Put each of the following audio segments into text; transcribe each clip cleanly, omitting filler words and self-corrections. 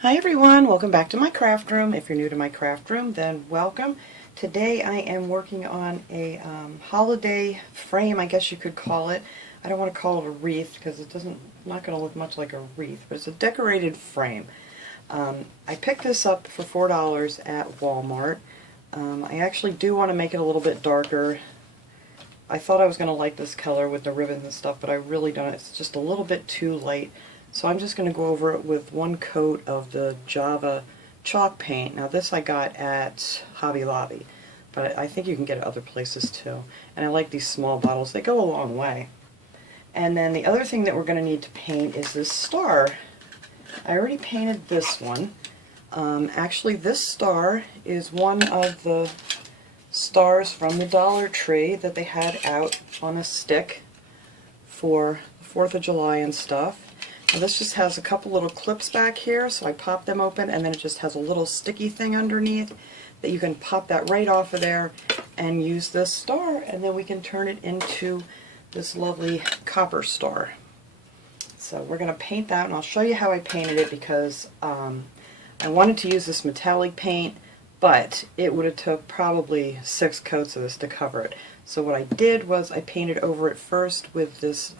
Hi everyone, welcome back to my craft room. If you're new to my craft room, then welcome. Today I am working on a holiday frame, I guess you could call it. I don't want to call it a wreath because it doesn't, not going to look much like a wreath, but it's a decorated frame. I picked this up for $4 at Walmart. I actually do want to make it a little bit darker. I thought I was going to like this color with the ribbons and stuff, but I really don't. It's just a little bit too light. So I'm just going to go over it with one coat of the Java chalk paint. Now this I got at Hobby Lobby, but I think you can get it other places too. And I like these small bottles. They go a long way. And then the other thing that we're going to need to paint is this star. I already painted this one. Actually this star is one of the stars from the Dollar Tree that they had out on a stick for the 4th of July and stuff. Now this just has a couple little clips back here, so I pop them open, and then it just has a little sticky thing underneath that you can pop that right off of there and use this star, and then we can turn it into this lovely copper star. So we're going to paint that, and I'll show you how I painted it because I wanted to use this metallic paint, but it would have took probably 6 coats of this to cover it. So what I did was I painted over it first with this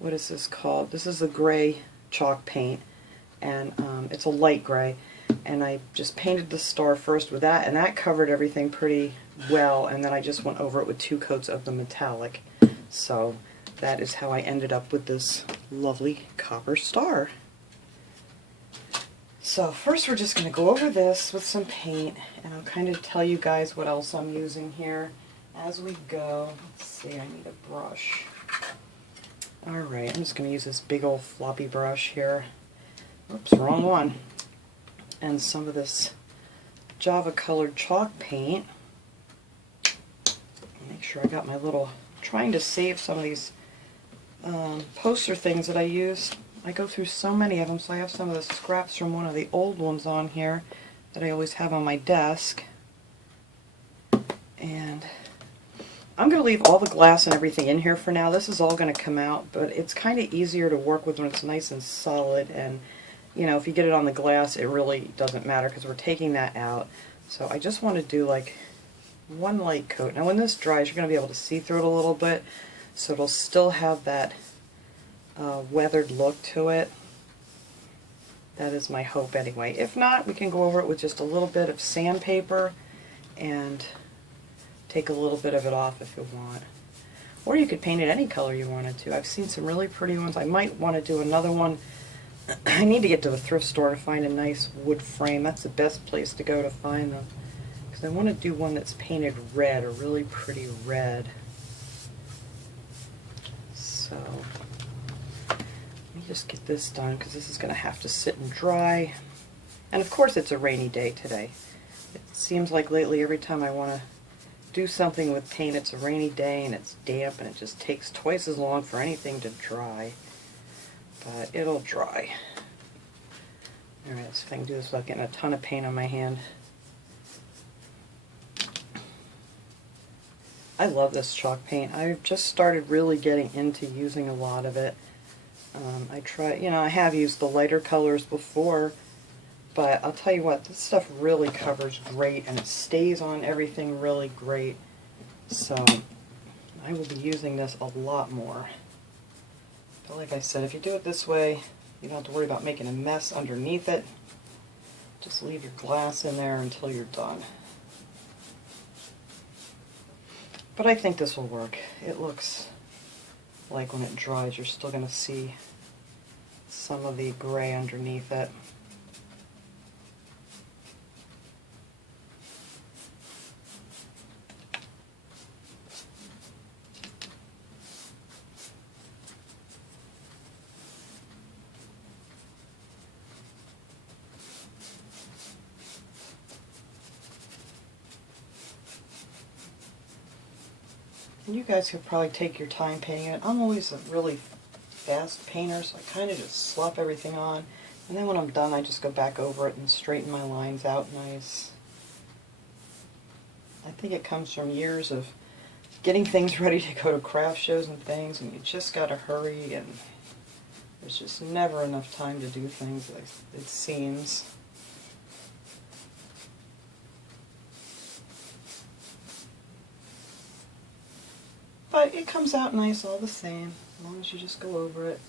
what is this called? This is a gray chalk paint, and it's a light gray, and I just painted the star first with that, and that covered everything pretty well, and then I just went over it with 2 coats of the metallic. So that is how I ended up with this lovely copper star. So first we're just going to go over this with some paint, and I'll kind of tell you guys what else I'm using here as we go. Let's see, I need a brush. Alright, I'm just going to use this big old floppy brush here. Oops, wrong one. And some of this Java colored chalk paint. Make sure I got my little, trying to save some of these poster things that I used. I go through so many of them, so I have some of the scraps from one of the old ones on here that I always have on my desk. And I'm going to leave all the glass and everything in here for now. This is all going to come out, but it's kind of easier to work with when it's nice and solid, and you know, if you get it on the glass it really doesn't matter because we're taking that out. So I just want to do like one light coat. Now when this dries you're going to be able to see through it a little bit, so it'll still have that weathered look to it. That is my hope anyway. If not, we can go over it with just a little bit of sandpaper and take a little bit of it off if you want. Or you could paint it any color you wanted to. I've seen some really pretty ones. I might want to do another one. I need to get to the thrift store to find a nice wood frame. That's the best place to go to find them. Because I want to do one that's painted red, a really pretty red. So let me just get this done because this is going to have to sit and dry. And of course it's a rainy day today. It seems like lately every time I want to do something with paint, it's a rainy day and it's damp and it just takes twice as long for anything to dry. But it'll dry. Alright, let's see if I can do this without getting a ton of paint on my hand. I love this chalk paint. I've just started really getting into using a lot of it. I have used the lighter colors before, but I'll tell you what, this stuff really covers great and it stays on everything really great. So I will be using this a lot more. But like I said, if you do it this way, you don't have to worry about making a mess underneath it. Just leave your glass in there until you're done. But I think this will work. It looks like when it dries you're still going to see some of the gray underneath it. You guys could probably take your time painting it. I'm always a really fast painter, so I kind of just slap everything on, and then when I'm done I just go back over it and straighten my lines out nice. I think it comes from years of getting things ready to go to craft shows and things, and you just gotta hurry, and There's just never enough time to do things, it seems. But it comes out nice all the same, as long as you just go over it.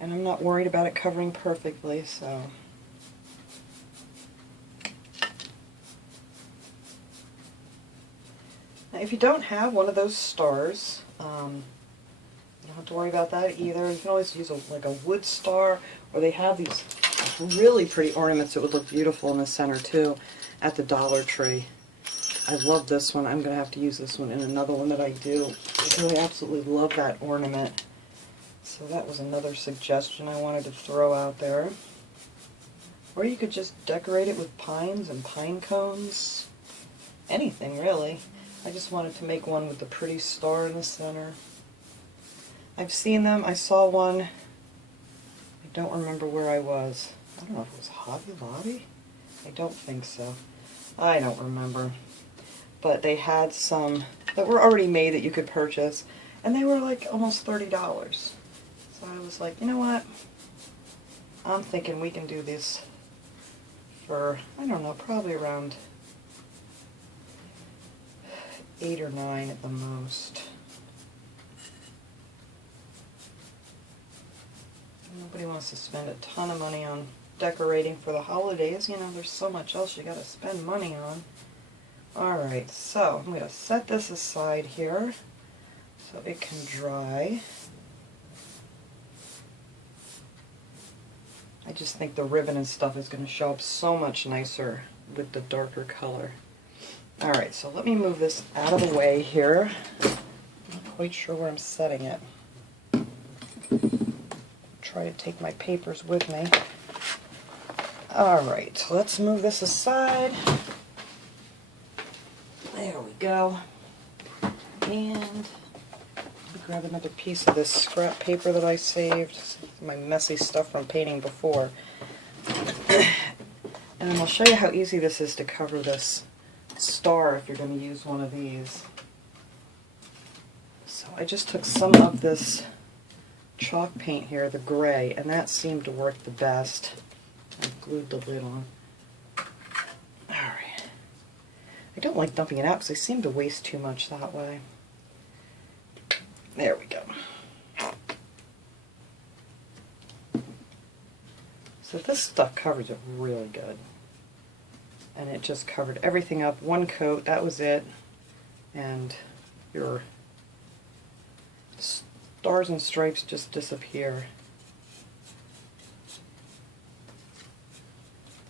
And I'm not worried about it covering perfectly, so. Now if you don't have one of those stars, you don't have to worry about that either. You can always use like a wood star, or they have these really pretty ornaments that would look beautiful in the center too at the Dollar Tree. I love this one. I'm going to have to use this one in another one that I do, because I absolutely love that ornament. So that was another suggestion I wanted to throw out there. Or you could just decorate it with pines and pine cones. Anything, really. I just wanted to make one with the pretty star in the center. I've seen them. I saw one. I don't remember where I was. I don't know if it was Hobby Lobby? I don't think so. I don't remember. But they had some that were already made that you could purchase, and they were like almost $30. So I was like, you know what? I'm thinking we can do this for, I don't know, probably around 8 or 9 at the most. Nobody wants to spend a ton of money on decorating for the holidays. You know, there's so much else you gotta spend money on. Alright, so I'm going to set this aside here so it can dry. I just think the ribbon and stuff is going to show up so much nicer with the darker color. Alright, so let me move this out of the way here. I'm not quite sure where I'm setting it. Try to take my papers with me. Alright, let's move this aside. There we go. And let me grab another piece of this scrap paper that I saved. My messy stuff from painting before. And then I'll show you how easy this is to cover this star if you're going to use one of these. So I just took some of this chalk paint here, the gray, and that seemed to work the best. I glued the lid on. Alright. I don't like dumping it out because I seem to waste too much that way. There we go. So this stuff covers it really good. And it just covered everything up. One coat, that was it. And your stars and stripes just disappear.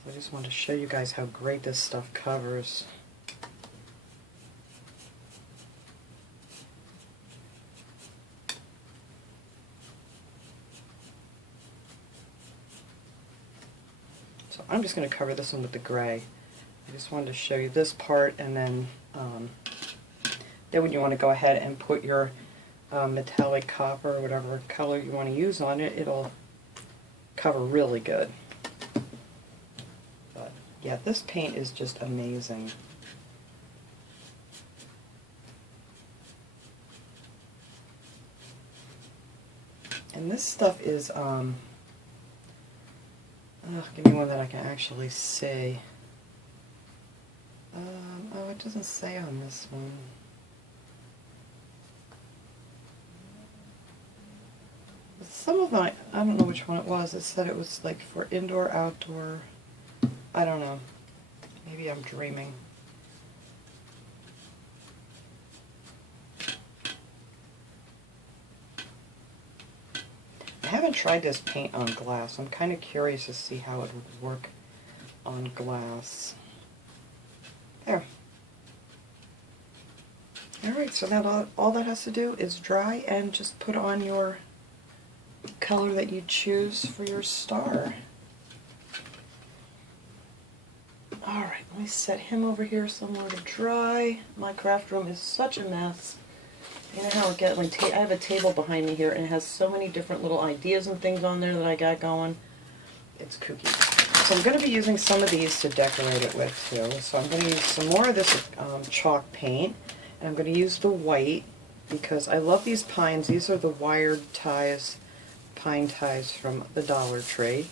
I just wanted to show you guys how great this stuff covers. So I'm just going to cover this one with the gray. I just wanted to show you this part, and then when you want to go ahead and put your metallic copper or whatever color you want to use on it, it'll cover really good. But yeah, this paint is just amazing. And this stuff is give me one that I can actually see. Oh, it doesn't say on this one. Some of my, I don't know which one it was. It said it was like for indoor, outdoor. I don't know. Maybe I'm dreaming. I haven't tried this paint on glass. I'm kind of curious to see how it would work on glass. There. Alright, so now all that has to do is dry and just put on your color that you choose for your star. Alright, let me set him over here somewhere to dry. My craft room is such a mess. You know how it gets, I have a table behind me here, and it has so many different little ideas and things on there that I got going. It's kooky. So I'm going to be using some of these to decorate it with too. So I'm going to use some more of this chalk paint, and I'm going to use the white because I love these pines. These are the wired ties pine ties from the Dollar Tree.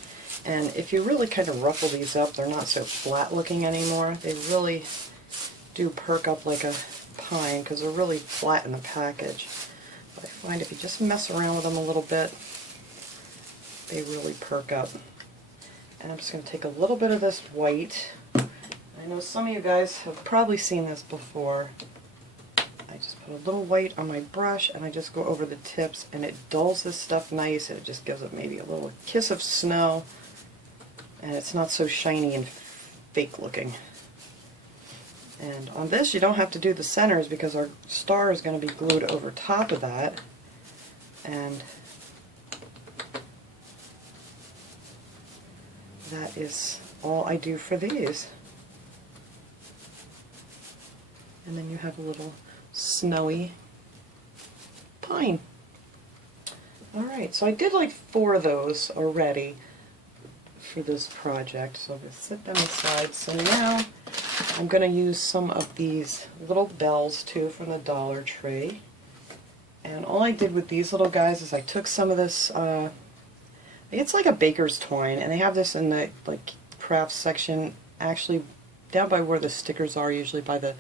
And if you really kind of ruffle these up, they're not so flat looking anymore. They really do perk up like a pine because they're really flat in the package. But I find if you just mess around with them a little bit, they really perk up. And I'm just going to take a little bit of this white. I know some of you guys have probably seen this before. I just put a little white on my brush and I just go over the tips, and it dulls this stuff nice, and it just gives it maybe a little kiss of snow, and it's not so shiny and fake looking. And on this you don't have to do the centers because our star is going to be glued over top of that. And that is all I do for these. And then you have a little snowy pine. Alright, so I did like 4 of those already for this project, so I'm going to set them aside. So now I'm going to use some of these little bells too from the Dollar Tree. And all I did with these little guys is I took some of this, it's like a baker's twine, and they have this in the like craft section, actually down by where the stickers are, usually by the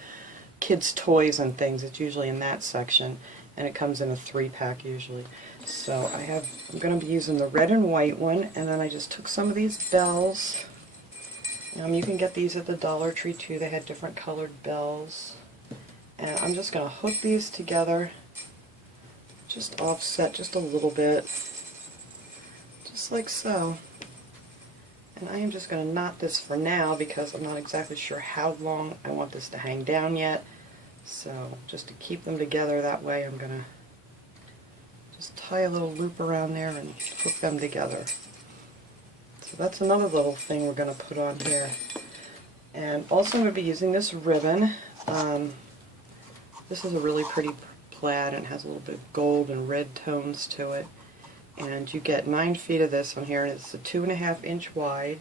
kids' toys and things. It's usually in that section, and it comes in a 3-pack usually. So I'm going to be using the red and white one, and then I just took some of these bells. You can get these at the Dollar Tree too. They had different colored bells. And I'm just going to hook these together, just offset just a little bit, just like so. And I am just going to knot this for now because I'm not exactly sure how long I want this to hang down yet. So just to keep them together that way, I'm going to just tie a little loop around there and hook them together. So that's another little thing we're going to put on here. And also I'm going to be using this ribbon. This is a really pretty plaid and has a little bit of gold and red tones to it. And you get 9 feet of this on here, and it's a 2.5 inch wide.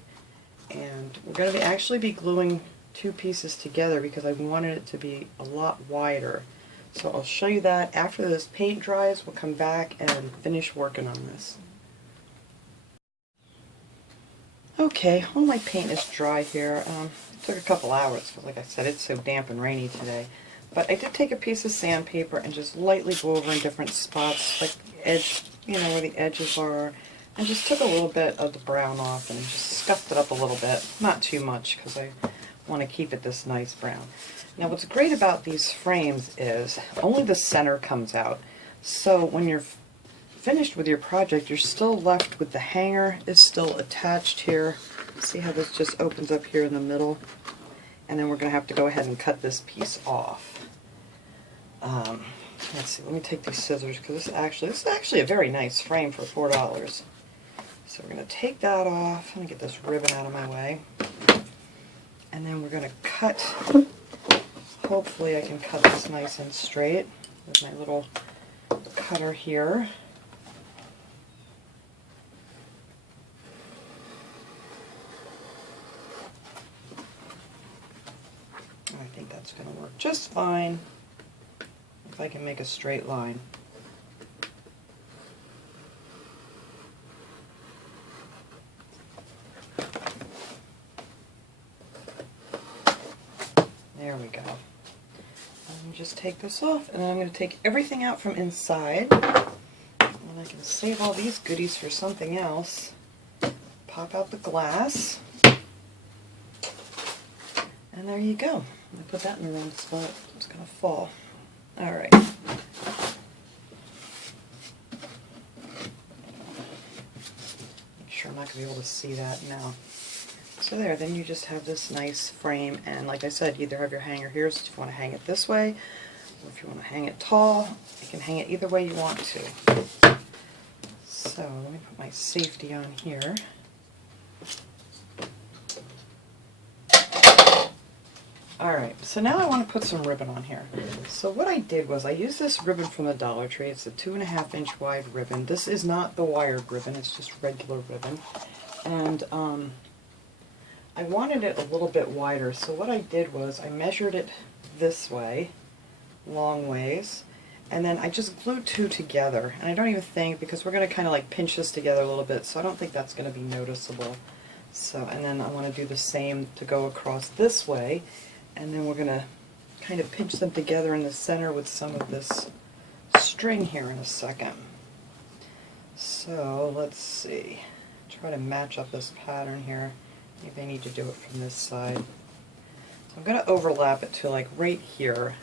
And we're going to actually be gluing 2 pieces together because I wanted it to be a lot wider. So I'll show you that after this paint dries. We'll come back and finish working on this. Okay, all my paint is dry here. It took a couple hours because, like I said, it's so damp and rainy today. But I did take a piece of sandpaper and just lightly go over in different spots, like the edge, where the edges are, and just took a little bit of the brown off and just scuffed it up a little bit. Not too much because I want to keep it this nice brown. Now what's great about these frames is only the center comes out. So when you're finished with your project, you're still left with the hanger is still attached here. See how this just opens up here in the middle? And then we're going to have to go ahead and cut this piece off. Let's see, let me take these scissors because this is actually a very nice frame for $4. So we're going to take that off. Let me get this ribbon out of my way. And then we're going to cut, hopefully I can cut this nice and straight with my little cutter here. I think that's going to work just fine if I can make a straight line. There we go. And just take this off, and then I'm going to take everything out from inside, and I can save all these goodies for something else. Pop out the glass, and there you go. I put that in the wrong spot. It's going to fall. Alright. Make sure I'm not going to be able to see that now. So there, then you just have this nice frame, and like I said, you either have your hanger here, so if you want to hang it this way, or if you want to hang it tall, you can hang it either way you want to. So let me put my safety on here. Alright, so now I want to put some ribbon on here. So what I did was I used this ribbon from the Dollar Tree. It's a 2.5 inch wide ribbon. This is not the wired ribbon, it's just regular ribbon. And I wanted it a little bit wider, so what I did was I measured it this way, long ways, And then I just glued two together, and I don't even think, because we're going to kind of like pinch this together a little bit, so I don't think that's going to be noticeable. So, and then I want to do the same to go across this way, and then we're going to kind of pinch them together in the center with some of this string here in a second. So let's see, try to match up this pattern here. Maybe I need to do it from this side. So I'm going to overlap it to like right here.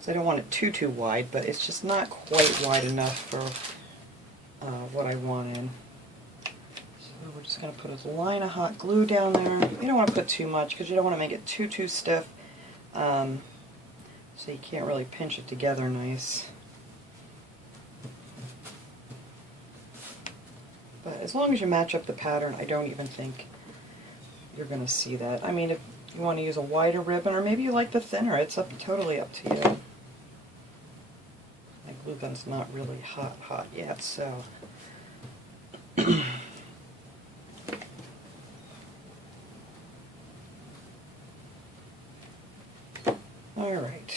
So I don't want it too wide, but it's just not quite wide enough for what I want in. So we're just going to put a line of hot glue down there. You don't want to put too much because you don't want to make it too stiff, so you can't really pinch it together nice. But as long as you match up the pattern, I don't even think you're going to see that. I mean, if you want to use a wider ribbon, or maybe you like the thinner, it's totally up to you. My glue gun's not really hot yet, so. Alright.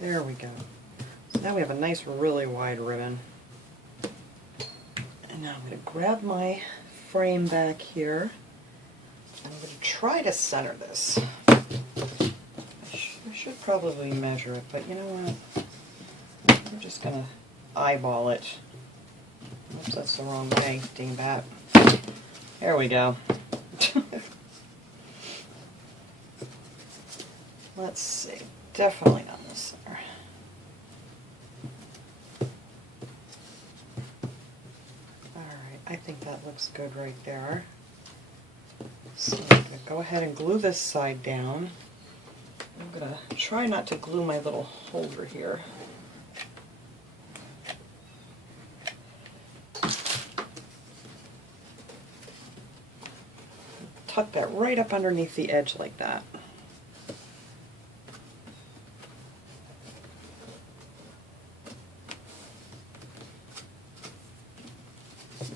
There we go. So now we have a nice, really wide ribbon. And now I'm going to grab my frame back here. I'm going to try to center this. I should probably measure it, but you know what? I'm just going to eyeball it. Oops, that's the wrong way. Dingbat. There we go. Let's see. Definitely not in the center. Alright, I think that looks good right there. So I'm going to go ahead and glue this side down. I'm going to try not to glue my little holder here. Tuck that right up underneath the edge like that.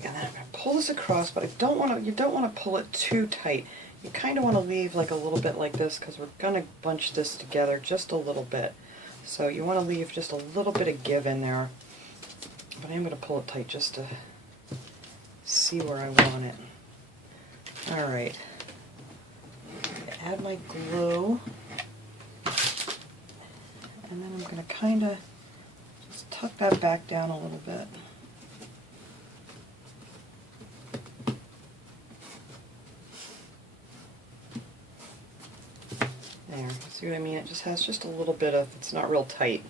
And then I'm going to pull this across, but you don't want to pull it too tight. You kind of want to leave like a little bit like this because we're going to bunch this together just a little bit. So you want to leave just a little bit of give in there. But I'm going to pull it tight just to see where I want it. Alright. Add my glue. And then I'm going to kind of just tuck that back down a little bit. There, see what I mean? It just has just a little bit of, it's not real tight.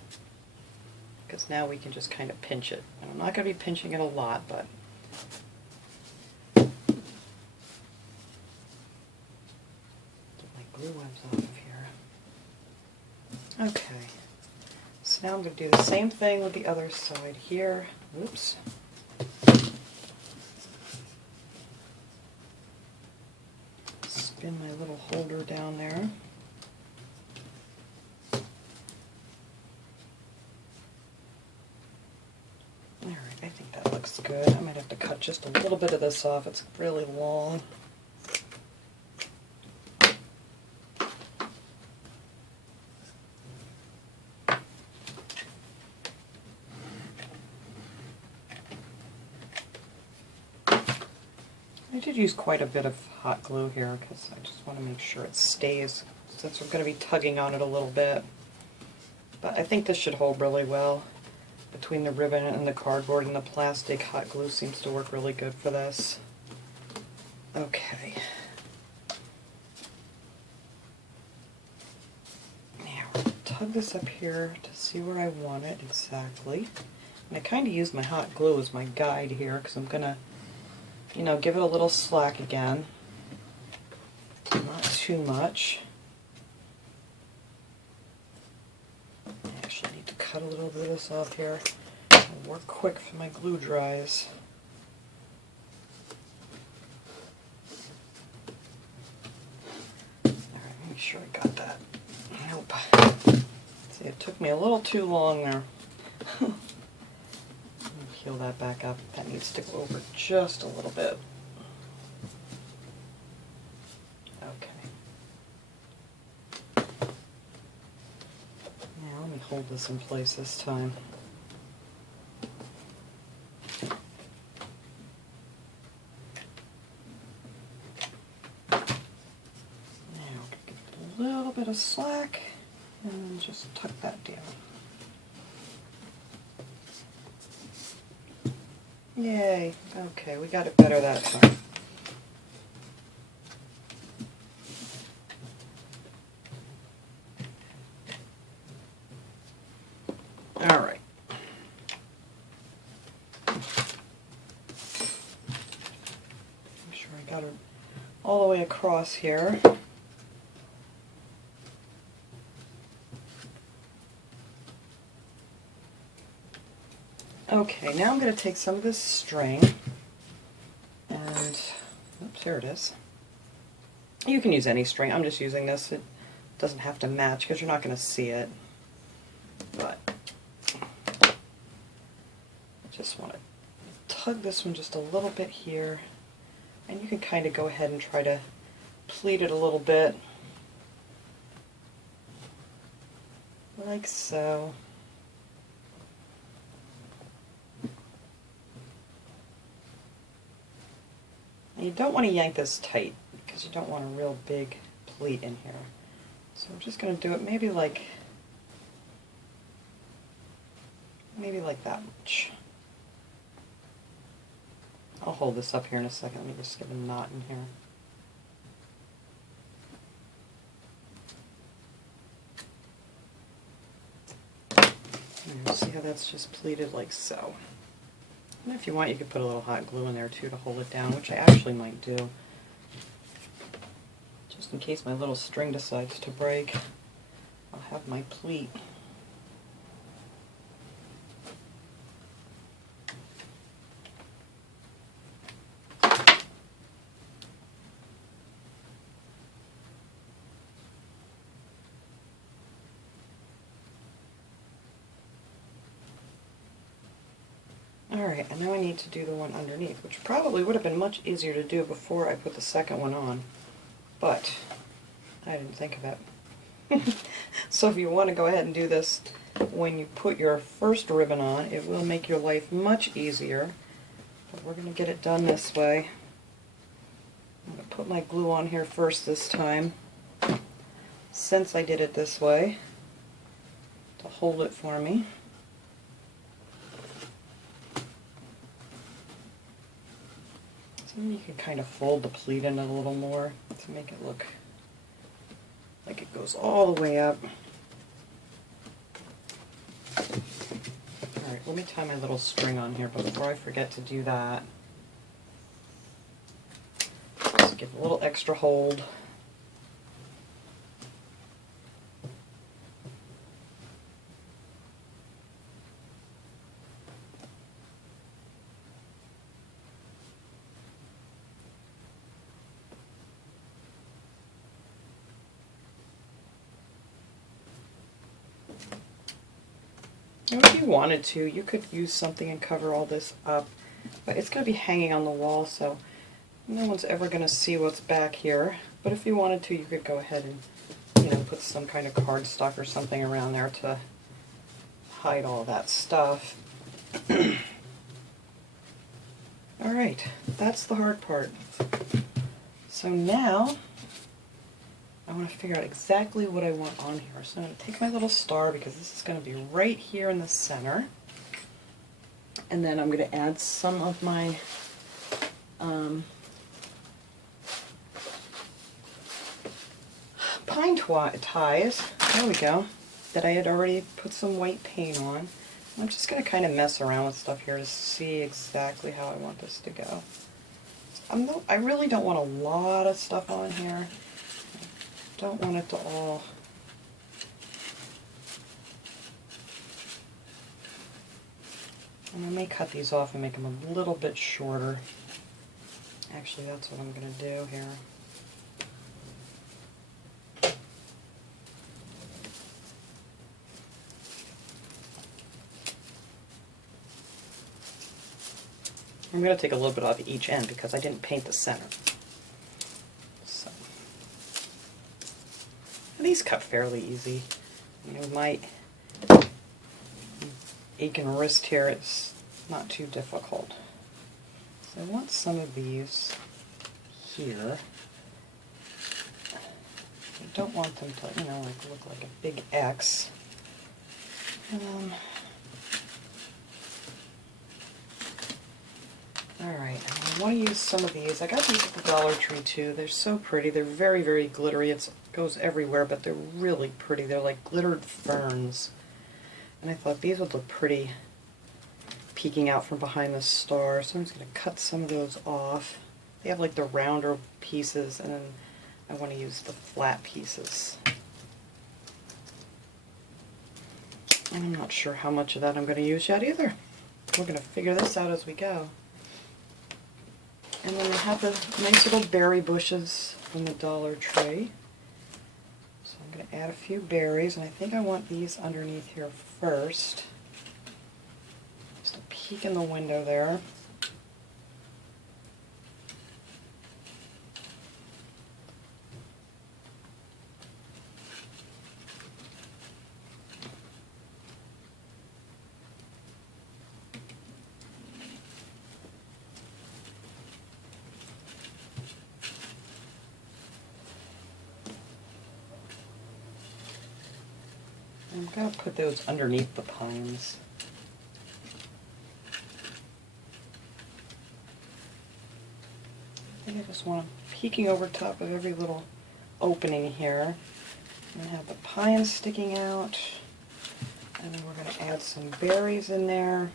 Because now we can just kind of pinch it. And I'm not going to be pinching it a lot, but get my glue webs off of here. Okay. So now I'm going to do the same thing with the other side here. Oops. Spin my little holder down there. Alright, I think that looks good. I might have to cut just a little bit of this off. It's really long. I did use quite a bit of hot glue here because I just want to make sure it stays, since we're going to be tugging on it a little bit. But I think this should hold really well. Between the ribbon and the cardboard and the plastic, hot glue seems to work really good for this. Okay. Now, we're going to tug this up here to see where I want it exactly. And I kind of use my hot glue as my guide here because I'm going to, you know, give it a little slack again. Not too much. I actually need to cut a little bit of this off here and work quick for my glue dries. Alright, make sure I got that. Nope. See, it took me a little too long there. Peel that back up. That needs to go over just a little bit. Okay. hold this in place this time. Now, give it a little bit of slack, and then just tuck that down. Yay! Okay, we got it better that time. Alright. Make sure I got it all the way across here. Okay, now I'm going to take some of this string and, oops, here it is. You can use any string. I'm just using this. It doesn't have to match because you're not going to see it. But I just want to tug this one just a little bit here. And you can kind of go ahead and try to pleat it a little bit. Like so. And you don't want to yank this tight because you don't want a real big pleat in here. So I'm just going to do it maybe like that much. I'll hold this up here in a second. Let me just get a knot in here. And see how that's just pleated like so. And if you want, you could put a little hot glue in there too to hold it down, which I actually might do. Just in case my little string decides to break, I'll have my pleat. Alright, and now I need to do the one underneath, which probably would have been much easier to do before I put the second one on, but I didn't think of it. So if you want to go ahead and do this when you put your first ribbon on, it will make your life much easier, but we're going to get it done this way. I'm going to put my glue on here first this time, since I did it this way, to hold it for me. You can kind of fold the pleat in a little more to make it look like it goes all the way up. Alright, let me tie my little string on here, but before I forget to do that, just give a little extra hold. If you wanted to, you could use something and cover all this up, but it's going to be hanging on the wall, so no one's ever going to see what's back here. But if you wanted to, you could go ahead and, put some kind of cardstock or something around there to hide all that stuff. Alright, that's the hard part. So now, I want to figure out exactly what I want on here. So I'm going to take my little star, because this is going to be right here in the center. And then I'm going to add some of my pine ties, there we go, that I had already put some white paint on. I'm just going to kind of mess around with stuff here to see exactly how I want this to go. I really don't want a lot of stuff on here. Don't want it to all and I may cut these off and make them a little bit shorter. Actually, that's what I'm going to do here. I'm going to take a little bit off each end because I didn't paint the center. These cut fairly easy. You might aching wrist here, it's not too difficult. So I want some of these here. I don't want them to, you know, like look like a big X. Alright, I want to use some of these. I got these at the Dollar Tree too. They're so pretty. They're very, very glittery. It goes everywhere, but they're really pretty. They're like glittered ferns. And I thought these would look pretty peeking out from behind the star. So I'm just going to cut some of those off. They have like the rounder pieces, and then I want to use the flat pieces. And I'm not sure how much of that I'm going to use yet either. We're going to figure this out as we go. And then I have the nice little berry bushes from the Dollar Tree. So I'm going to add a few berries, and I think I want these underneath here first. Just a peek in the window there. I'm going to put those underneath the pines. I think I just want them peeking over top of every little opening here. And have the pines sticking out. And then we're going to add some berries in there.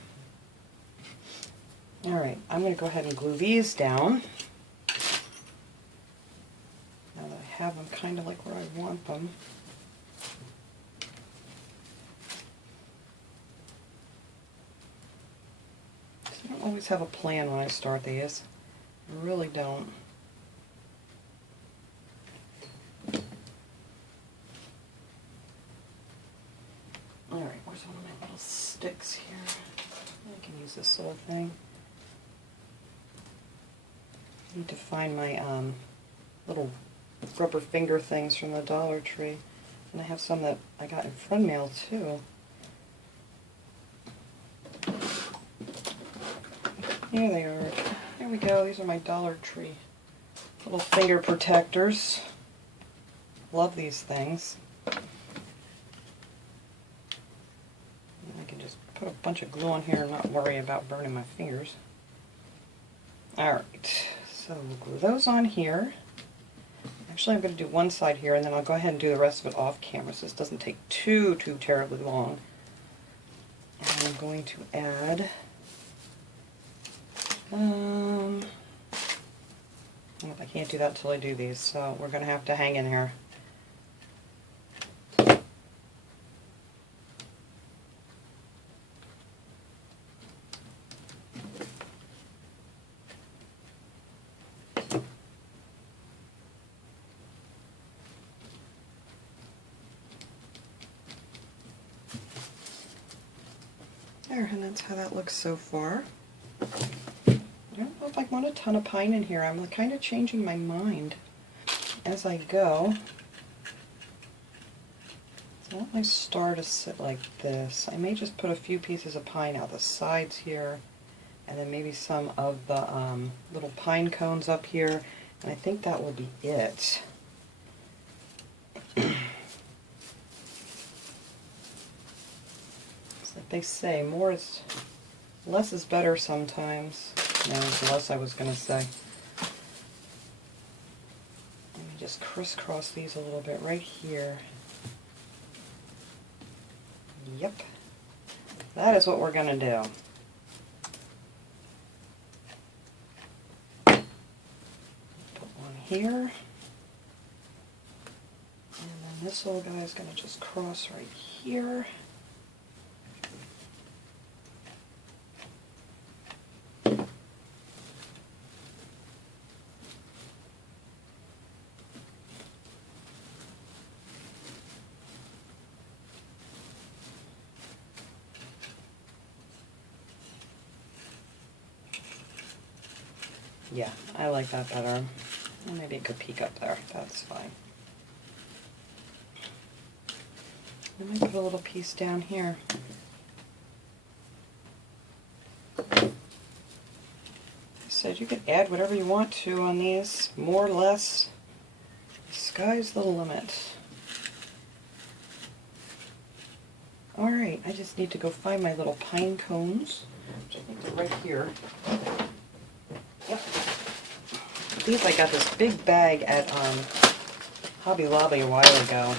Alright, I'm going to go ahead and glue these down. Now that I have them kind of like where I want them. I don't always have a plan when I start these. I really don't. Alright, where's one of my little sticks here? I can use this little thing. I need to find my little rubber finger things from the Dollar Tree. And I have some that I got in friend mail too. Here they are. There we go. These are my Dollar Tree little finger protectors. Love these things. And I can just put a bunch of glue on here and not worry about burning my fingers. Alright, so we'll glue those on here. Actually, I'm going to do one side here, and then I'll go ahead and do the rest of it off camera so this doesn't take too terribly long. And I'm going to add I can't do that until I do these, so we're going to have to hang in here. There, and that's how that looks so far. I don't know if I want a ton of pine in here. I'm kind of changing my mind as I go. I want my star to sit like this. I may just put a few pieces of pine out the sides here, and then maybe some of the little pine cones up here, and I think that will be it. Like they say, less is better sometimes. No, it's less I was going to say. Let me just crisscross these a little bit right here. Yep. That is what we're going to do. Put one here. And then this little guy is going to just cross right here. Yeah, I like that better. Maybe it could peek up there. That's fine. I might put a little piece down here. said, you can add whatever you want to on these, more or less. The sky's the limit. Alright, I just need to go find my little pine cones, which I think they're right here. Yep. These, I got this big bag at Hobby Lobby a while ago,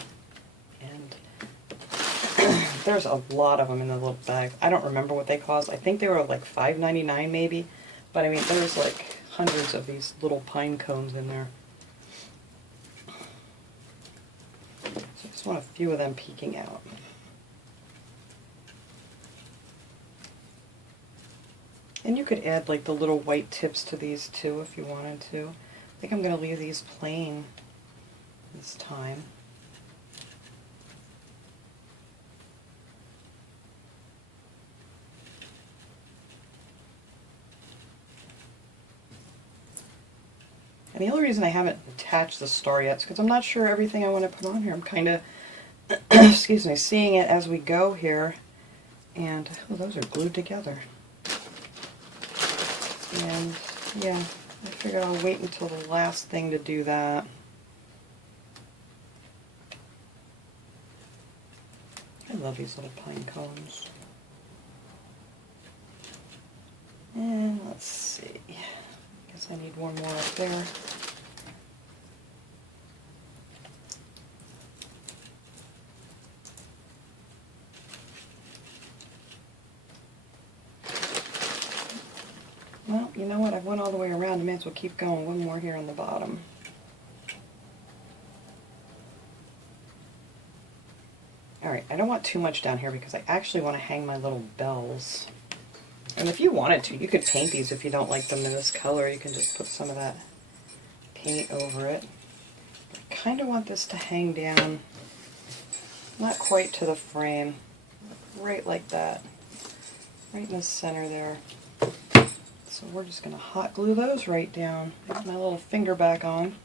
and there's a lot of them in the little bag. I don't remember what they cost. I think they were like $5.99 maybe, but I mean there's like hundreds of these little pine cones in there. So I just want a few of them peeking out. And you could add like the little white tips to these too if you wanted to. I think I'm going to leave these plain this time. And the only reason I haven't attached the star yet is because I'm not sure everything I want to put on here. I'm kind of, excuse me, seeing it as we go here. And, oh, those are glued together. And, yeah, I figured I'll wait until the last thing to do that. I love these little pine cones. And let's see. I need one more up there. Well, you know what? I went all the way around. I may as well keep going. One more here on the bottom. Alright, I don't want too much down here because I actually want to hang my little bells. And if you wanted to, you could paint these if you don't like them in this color. You can just put some of that paint over it. I kind of want this to hang down, not quite to the frame, right like that, right in the center there. So we're just going to hot glue those right down. Put my little finger back on.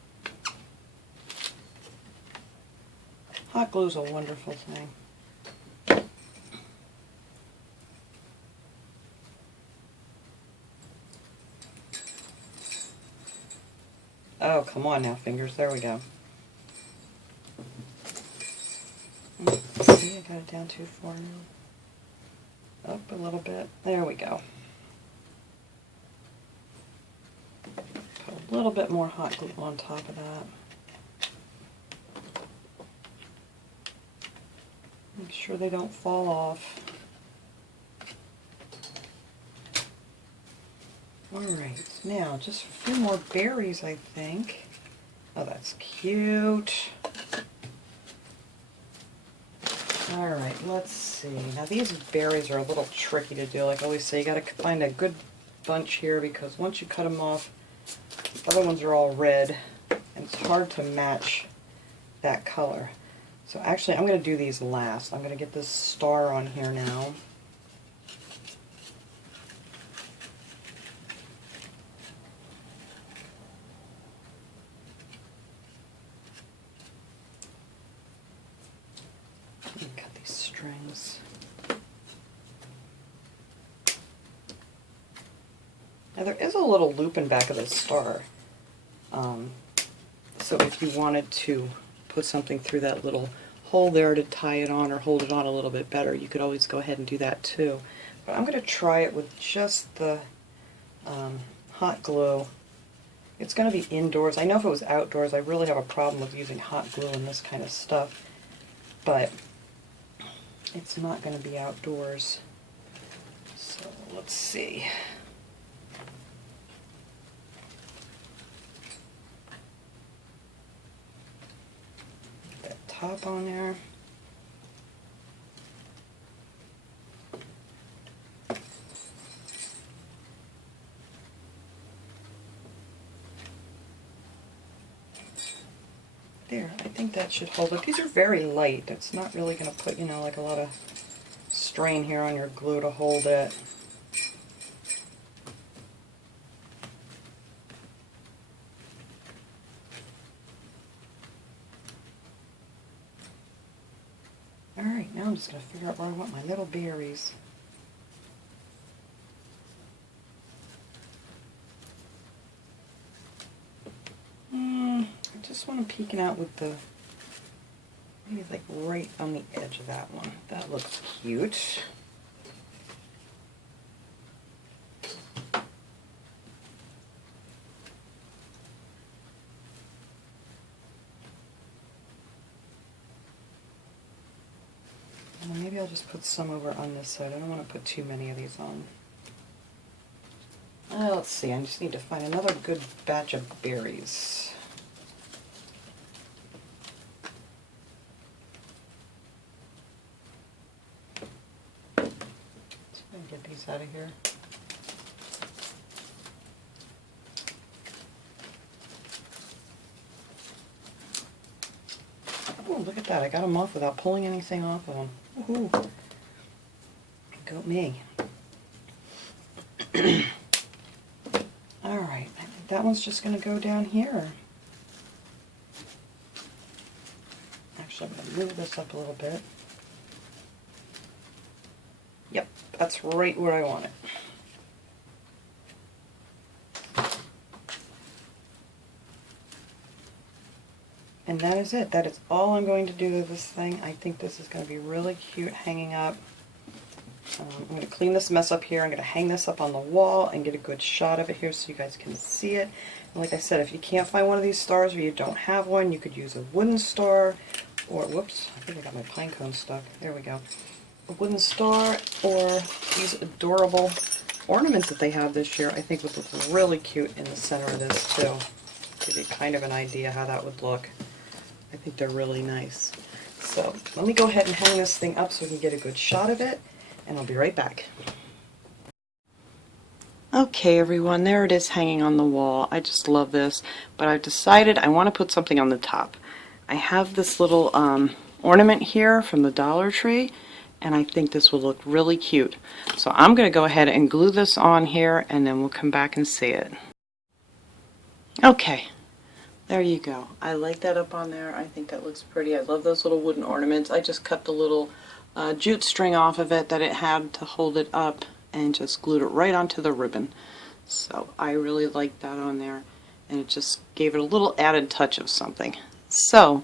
Hot glue is a wonderful thing. Oh, come on now, fingers. There we go. See, I got it down too far now. Up a little bit. There we go. Put a little bit more hot glue on top of that. Make sure they don't fall off. Alright, now just a few more berries, I think. Oh, that's cute. Alright, let's see. Now these berries are a little tricky to do. Like I always say, you got to find a good bunch here because once you cut them off, the other ones are all red, and it's hard to match that color. So actually, I'm going to do these last. I'm going to get this star on here now. Cut these strings. Now there is a little loop in back of this star. So if you wanted to put something through that little hole there to tie it on or hold it on a little bit better, you could always go ahead and do that too. But I'm going to try it with just the hot glue. It's going to be indoors. I know if it was outdoors, I really have a problem with using hot glue in this kind of stuff, but it's not going to be outdoors. So let's see. That top on there. There, I think that should hold it. These are very light. It's not really going to put, you know, like a lot of strain here on your glue to hold it. Alright, now I'm just going to figure out where I want my little berries. peeking out with the, maybe like right on the edge of that one. That looks cute. And maybe I'll just put some over on this side. I don't want to put too many of these on. Let's see, I just need to find another good batch of berries. Let's go and get these out of here. Oh, look at that. I got them off without pulling anything off of them. Woohoo. Go me. Alright, I think that one's just going to go down here. Actually, I'm going to move this up a little bit. Yep, that's right where I want it. And that is it. That is all I'm going to do with this thing. I think this is going to be really cute hanging up. I'm going to clean this mess up here. I'm going to hang this up on the wall and get a good shot of it here so you guys can see it. And like I said, if you can't find one of these stars or you don't have one, you could use a wooden star or, whoops, I think I got my pine cone stuck. There we go. A wooden star or these adorable ornaments that they have this year I think would look really cute in the center of this too. Give you kind of an idea how that would look. I think they're really nice. So let me go ahead and hang this thing up so we can get a good shot of it, and I'll be right back. Okay everyone, there it is hanging on the wall. I just love this, but I've decided I want to put something on the top. I have this little ornament here from the Dollar Tree, and I think this will look really cute. So I'm going to go ahead and glue this on here, and then we'll come back and see it. Okay. There you go. I like that up on there. I think that looks pretty. I love those little wooden ornaments. I just cut the little jute string off of it that it had to hold it up and just glued it right onto the ribbon. So I really like that on there, and it just gave it a little added touch of something. So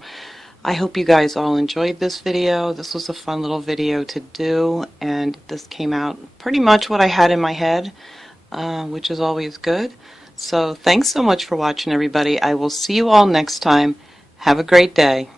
I hope you guys all enjoyed this video. This was a fun little video to do, and this came out pretty much what I had in my head, which is always good. So thanks so much for watching, everybody. I will see you all next time. Have a great day.